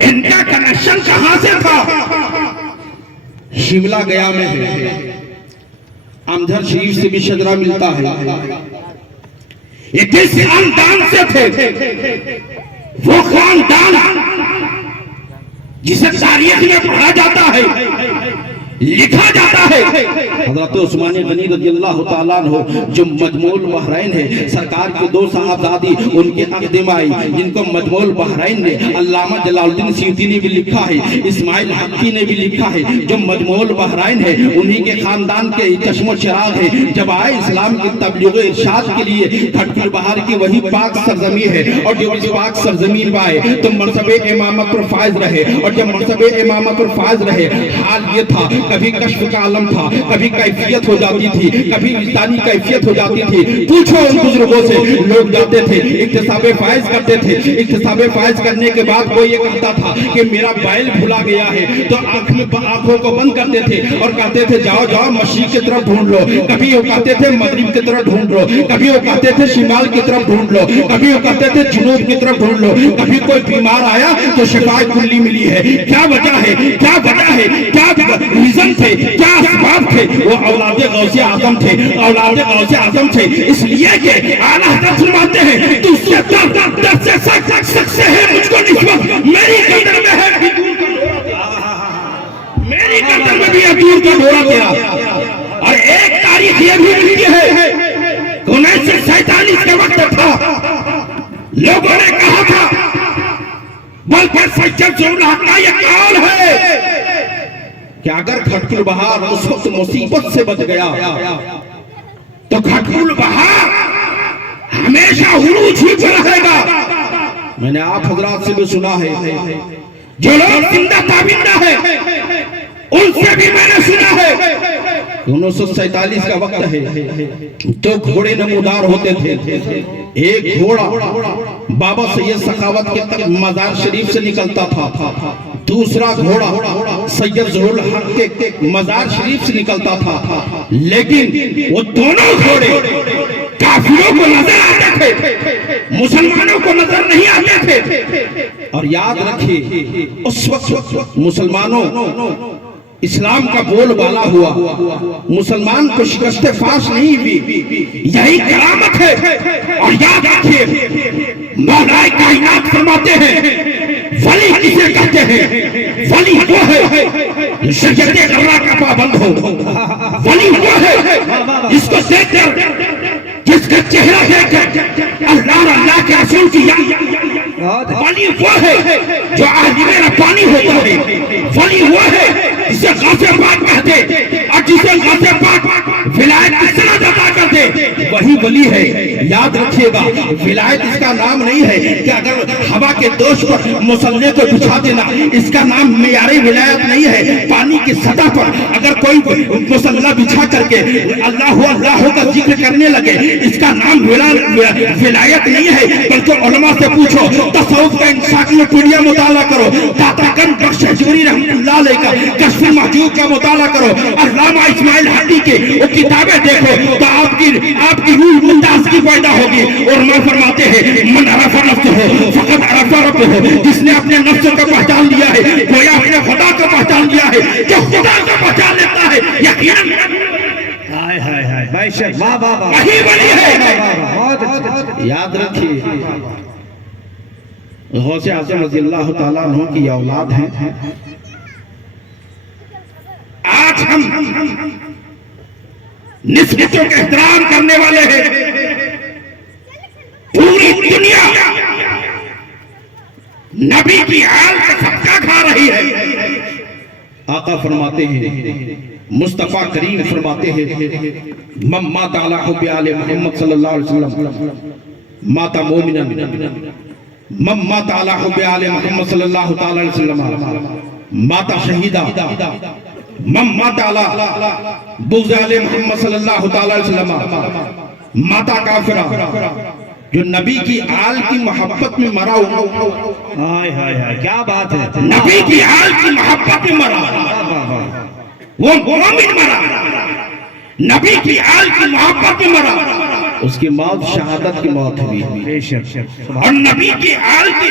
ان کا کنیکشن کہاں سے تھا؟ شملہ گیا میں ہے، امجد شریف سے بھی شجرہ ملتا ہے۔ یہ کس خاندان سے تھے؟ وہ خاندان جسے تاریخ میں پڑھا جاتا ہے، لکھا جاتا ہے۔ حضرت عثمان غنی رضی اللہ تعالیٰ عنہ جو مجموع البحرین ہے، سرکار کے دو صاحبزادی ان کے اقدم آئی جن کو مجموع البحرین نے علامہ جلال الدین سیوطی نے بھی لکھا ہے، اسماعیل حقی نے بھی لکھا ہے۔ جو مجموع البحرین ہے انہی کے خاندان کے چشم و چراغ ہے۔ جب آئے اسلام کی تبلیغ و ارشاد کے لیے کھٹکل بہار کی وہی پاک سرزمین ہے، اور جو اس پاک سرزمین پہ آئے تو منصب امامت پر فائز رہے، اور جب منصب امامت پر فائز رہے حال یہ تھا کبھی کشف کا عالم تھا، کبھی کیفیت ہو جاتی تھی، کبھی وجدانی کیفیت ہو جاتی تھی۔ پوچھو ان بزرگوں سے، لوگ جاتے تھے اکتساب فائز کرتے تھے، اکتساب فائز کرنے کے بعد وہ یہ کہتا تھا کہ میرا بیل بھلا گیا ہے، تو آنکھوں کو بند کرتے تھے اور کہتے تھے جاؤ جاؤ مشرق کی طرف ڈھونڈ لو، کبھی وہ کہتے تھے مغرب کی طرف ڈھونڈ لو، کبھی وہ کہتے تھے شمال کی طرف ڈھونڈ لو، کبھی وہ کہتے تھے جنوب کی طرف ڈھونڈ لو، کبھی کوئی بیمار آیا تو شفا کلی ملی ہے۔ کیا وجہ ہے؟ کیا وجہ ہے؟ کیا ریزن تھے؟ کیا اسباب تھے؟ وہ اولاد غوث اعظم تھے، اولاد غوث اعظم تھے، اس لیے کہ اعلیٰ حضرت فرماتے ہیں تو سے در سے سک سے ہے مجھ کو نسبت، میری گردن میں ہے بھی دور کا ڈورا، میری گردن میں بھی ہے دور کا ڈورا تیرا۔ اور ایک تاریخ یہ بھی ملتی ہے 1947 کے وقت تھا، لوگوں نے کہا تھا بلکہ سید ضیاء الحق کا یہ قول ہے کہ اگر کھٹکل بہار اس وقت مصیبت سے بچ گیا تو کھٹکل بہار ہمیشہ عروج ہی پر رہے گا۔ میں نے آپ حضرات سے بھی سنا ہے، جو لوگ زندہ تابندہ ہے ان سے بھی میں نے سنا ہے 1947 کا وقت ہے، تو گھوڑے نمودار ہوتے تھے۔ ایک گھوڑا بابا سید سخاوت کے مزار شریف سے نکلتا تھا، دوسرا گھوڑا سید ضیاء الحق کے مزار شریف سے نکلتا تھا، لیکن وہ دونوں گھوڑے کافروں کو نظر آتے تھے، مسلمانوں کو نظر نہیں آتے تھے۔ اور یاد رکھیے اس وقت مسلمانوں اسلام کا بول بالا ہوا، مسلمان کو شکست فاش نہیں ہوئی، یہی کرامت ہے۔ اور یاد رکھیے مولا کائنات فرماتے ہیں ولی کسے کہتے ہیں؟ ولی وہ ہے جو شجرت غرہ کا پابند ہو، ولی وہ ہے جس کو دیکھ کر، جس کا چہرہ دیکھ کر اللہ اور اللہ کے رسول کی یاد، ولی وہ ہے جو عالم ربانی ہوتا ہے، ولی وہ ہے جسے غوث پاک کہتے، اور جسے غوث پاک ولایت کی سند عطا کرتے وہی ولی ہے۔ یاد رکھیے گا ولایت اس کا نام نہیں ہے کہ اگر ہوا کے دوش پر مسلح کو بچھا دینا، اس کا نام معیاری ولایت نہیں ہے۔ پانی کی سطح پر اگر کوئی مسلح بچھا کر کے اللہ کا ذکر کرنے لگے، اس کا نام ولایت نہیں ہے۔ بلکہ علماء سے پوچھو، تصوف کا انسائکلوپیڈیا مطالعہ کرو، داتا گنج بخش جوری رحمۃ اللہ علیہ کا کشف المحجوب کا مطالعہ کرو، علامہ اسماعیل حقی کے وہ کتابیں دیکھو تو آپ کی روح منداز کی پیدا ہوگی۔ اور میں فرماتے ہیں من عرف نفسہ فقط عرف ربہ، جس نے اپنے نفس کو پہچان لیا ہے گویا اپنے خدا کو پہچان لیا ہے۔ جو خدا کو پہچان لیتا ہے یقیناً وہی ولی ہے۔ یاد رکھیے غوث اعظم رضی اللہ تعالیٰ عنہ کی اولاد ہیں۔ آج ہم نسبتوں کا احترام کرنے والے ہیں، پوری دنیا نبی کی آل کا صدقہ کھا رہی ہے۔ آقا فرماتے ہیں، مصطفیٰ کریم فرماتے ہیں من مات علی حب آل محمد صلی اللہ علیہ وسلم مات مومنا، من مات علی حب آل محمد صلی اللہ علیہ وسلم مات شہیدہ، من مات علی بغض آل محمد صلی اللہ علیہ وسلم ماتا کافرہ۔ جو نبی کی آل کی محبت میں مرا ہوا، کیا بات ہے، نبی کی آل کی محبت میں مرا وہ مومن مرا، نبی کی آل کی محبت میں مرا، اس کی موت شہادت کی موت ہوئی۔ اور نبی کی آل کی